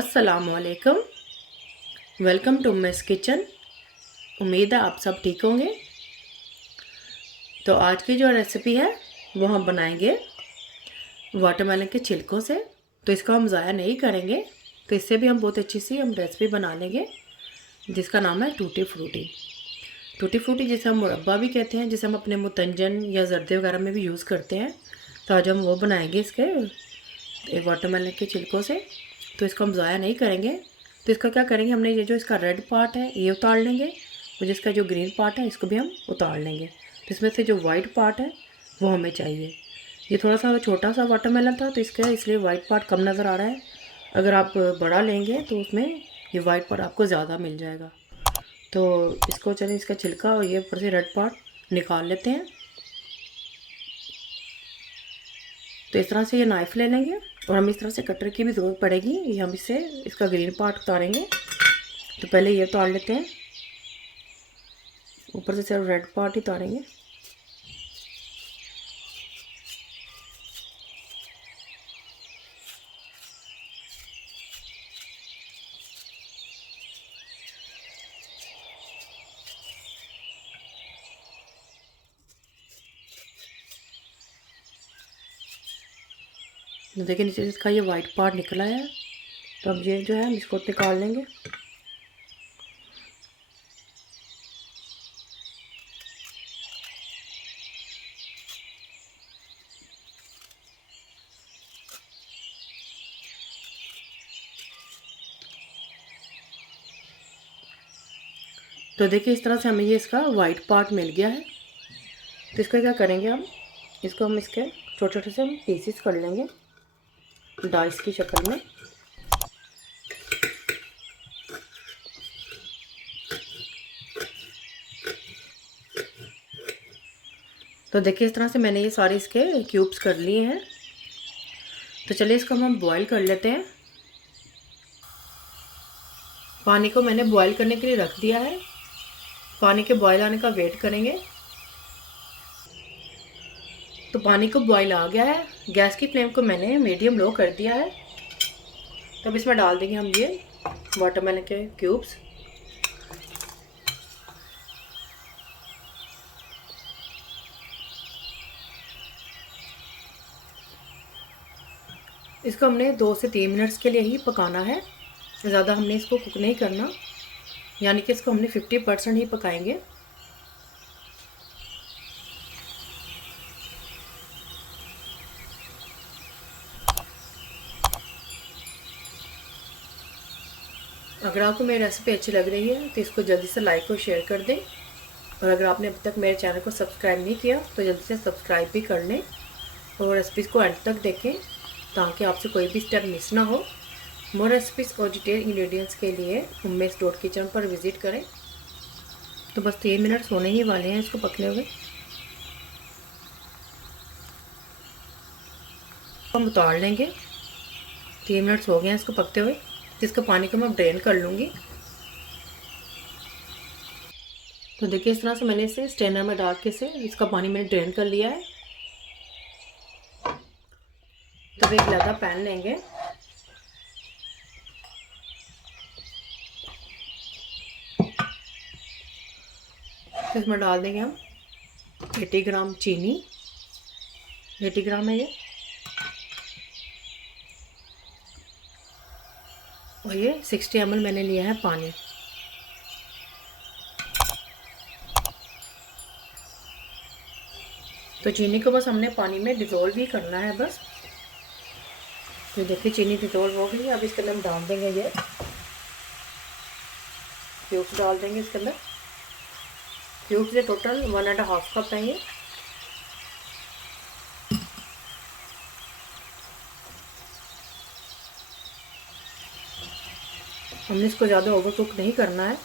अस्सलामुअलैकुम। Welcome to Miss Kitchen. उम्मीद है आप सब ठीक होंगे। तो आज की जो रेसिपी है वो हम बनाएंगे वाटरमेलन के छिलकों से। तो इसको हम ज़ाया नहीं करेंगे, तो इससे भी हम बहुत अच्छी सी हम रेसिपी बना लेंगे जिसका नाम है टूटी फ्रूटी। टूटी फ्रूटी जिसे हम मुरब्बा भी कहते हैं, जिसे हम अपने मुतंजन या जर्दे वगैरह में भी यूज़ करते हैं। तो आज हम वो बनाएंगे इसके वाटरमेलन के छिलकों से। तो इसको हम ज़ाया नहीं करेंगे। तो इसका क्या करेंगे, हमने ये जो इसका रेड पार्ट है ये उतार लेंगे, और जिसका जो ग्रीन पार्ट है इसको भी हम उतार लेंगे। तो इसमें से जो वाइट पार्ट है वो हमें चाहिए। ये थोड़ा सा छोटा सा वाटरमेलन था तो इसका इसलिए वाइट पार्ट कम नज़र आ रहा है। अगर आप बड़ा लेंगे तो उसमें ये वाइट पार्ट आपको ज़्यादा मिल जाएगा। तो इसको चलिए इसका छिलका और ये ऊपर से रेड पार्ट निकाल लेते हैं। तो इस तरह से ये नाइफ़ ले लेंगे, और हम इस तरह से कटर की भी ज़रूरत पड़ेगी। ये हम इससे इसका ग्रीन पार्ट उतारेंगे। तो पहले ये उतार लेते हैं, ऊपर से सिर्फ रेड पार्ट ही उतारेंगे। तो देखिए नीचे इसका ये वाइट पार्ट निकला है। तो अब ये जो है हम इसको निकाल लेंगे। तो देखिए इस तरह से हमें ये इसका वाइट पार्ट मिल गया है। तो इसका क्या करेंगे, हम इसके छोटे छोटे से हम पीसीस कर लेंगे डाइस की शक्ल में। तो देखिए इस तरह से मैंने ये सारे इसके क्यूब्स कर लिए हैं। तो चलिए इसको हम बॉईल कर लेते हैं। पानी को मैंने बॉईल करने के लिए रख दिया है। पानी के बॉईल आने का वेट करेंगे। तो पानी को बॉईल आ गया है। गैस की फ्लेम को मैंने मीडियम लो कर दिया है। तब इसमें डाल देंगे हम ये वाटरमेलन के क्यूब्स। इसको हमने 2 से 3 मिनट्स के लिए ही पकाना है, ज़्यादा हमने इसको कुक नहीं करना। यानी कि इसको हमने 50% ही पकाएंगे। अगर आपको मेरी रेसिपी अच्छी लग रही है तो इसको जल्दी से लाइक और शेयर कर दें। और अगर आपने अभी तक मेरे चैनल को सब्सक्राइब नहीं किया तो जल्दी से सब्सक्राइब भी कर लें, और रेसिपीज़ को एंड तक देखें ताकि आपसे कोई भी स्टेप मिस ना हो। मोर रेसिपीज़ और डिटेल इंग्रेडिएंट्स के लिए ummez.kitchen पर विज़िट करें। तो बस 3 मिनट्स होने ही वाले हैं इसको पकने हुए। हम उतार लेंगे। 3 मिनट्स हो गए हैं इसको पकते हुए। इसका पानी को मैं ड्रेन कर लूँगी। तो देखिए इस तरह से मैंने इसे स्ट्रेनर में डाल के इसका पानी मैंने ड्रेन कर लिया है। तो एक लैदा पैन लेंगे। तो इसमें डाल देंगे हम 80 ग्राम चीनी। 80 ग्राम है ये। और ये 60 ml मैंने लिया है पानी। तो चीनी को बस हमने पानी में डिज़ोल्व ही करना है बस। तो देखिए चीनी डिज़ोल्व हो गई। अब इसके अंदर हम डाल देंगे ये क्यूब्स डाल देंगे इसके अंदर। क्यूब्स ये टोटल 1.5 कप है ये। हमने इसको ज़्यादा ओवर कुक नहीं करना है।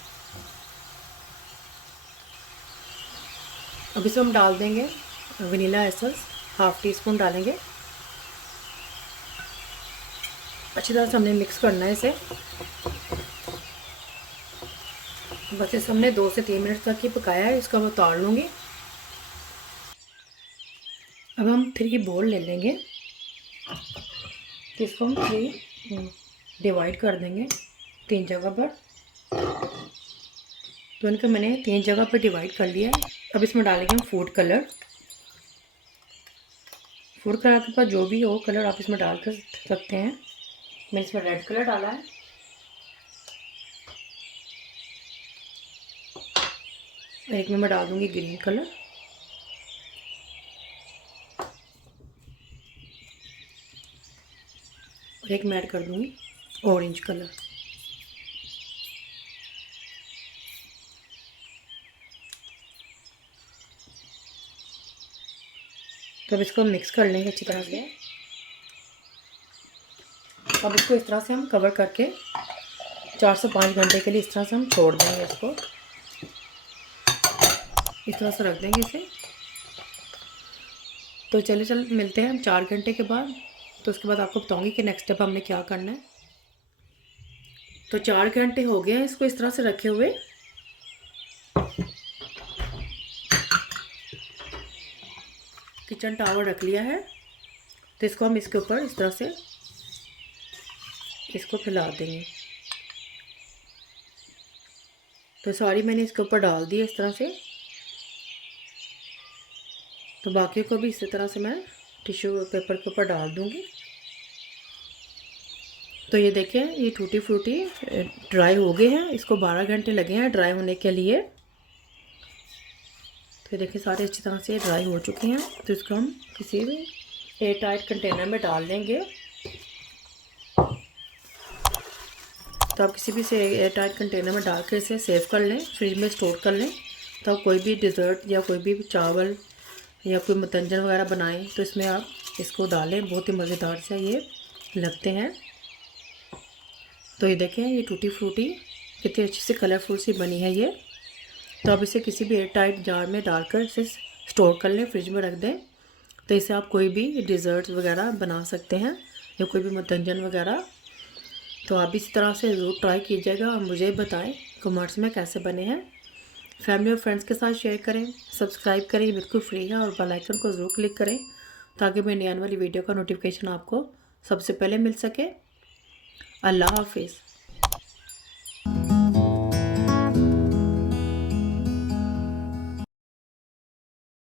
अब इसमें हम डाल देंगे वनीला एसेंस, 1/2 टीस्पून डालेंगे। अच्छी तरह से हमने मिक्स करना है इसे। बस इसे हमने 2 से 3 मिनट तक ही पकाया है। इसका मैं उतार लूँगी। अब हम 3 बोल ले लेंगे। तो इसको हम 3 डिवाइड कर देंगे 3 जगह पर। तो इनको मैंने 3 जगह पर डिवाइड कर लिया है। अब इसमें डालेंगे हम फूड कलर। फूड कलर के पास जो भी हो कलर आप इसमें डाल कर सकते हैं। मैंने इसमें रेड कलर डाला है, एक में मैं डाल दूँगी ग्रीन कलर, और एक मैं ऐड कर दूँगी ऑरेंज कलर। तो अब इसको मिक्स कर लेंगे अच्छी तरह से। अब इसको इस तरह से हम कवर करके 4 से 5 घंटे के लिए इस तरह से हम छोड़ देंगे। इसको इस तरह से रख देंगे इसे। तो चल मिलते हैं हम 4 घंटे के बाद। तो उसके बाद आपको बताऊंगी कि नेक्स्ट स्टेप हमने क्या करना है। तो 4 घंटे हो गए हैं इसको इस तरह से रखे हुए। किचन टावल रख लिया है। तो इसको हम इसके ऊपर इस तरह से इसको फैला देंगे। तो सारी मैंने इसके ऊपर डाल दी है इस तरह से। तो बाकी को भी इसी तरह से मैं टिश्यू पेपर के ऊपर डाल दूँगी। तो ये देखें ये टूटी फ्रूटी ड्राई हो गए हैं। इसको 12 घंटे लगे हैं ड्राई होने के लिए। तो देखिए सारे अच्छी तरह से ड्राई हो चुके हैं। तो इसको हम किसी भी एयर टाइट कंटेनर में डाल देंगे। तो आप किसी भी से एयर टाइट कंटेनर में डाल कर इसे सेव कर लें, फ्रिज में स्टोर कर लें। तो आप कोई भी डिज़र्ट या कोई भी चावल या कोई मतंजन वगैरह बनाएं तो इसमें आप इसको डालें। बहुत ही मज़ेदार से ये लगते हैं। तो ये देखें ये टूटी फ्रूटी कितनी अच्छी सी कलरफुल सी बनी है ये। तो आप इसे किसी भी एयर टाइट जार में डालकर इसे स्टोर कर लें, फ्रिज में रख दें। तो इसे आप कोई भी डिज़र्ट वगैरह बना सकते हैं या कोई भी मतंजन वगैरह। तो आप इसी तरह से ज़रूर ट्राई कीजिएगा और मुझे बताएं कमेंट्स में कैसे बने हैं। फैमिली और फ्रेंड्स के साथ शेयर करें, सब्सक्राइब करें, बिल्कुल फ्री है, और बेल आइकन को ज़रूर क्लिक करें ताकि मेरी आने वाली वीडियो का नोटिफिकेशन आपको सबसे पहले मिल सके। अल्लाह हाफिज़।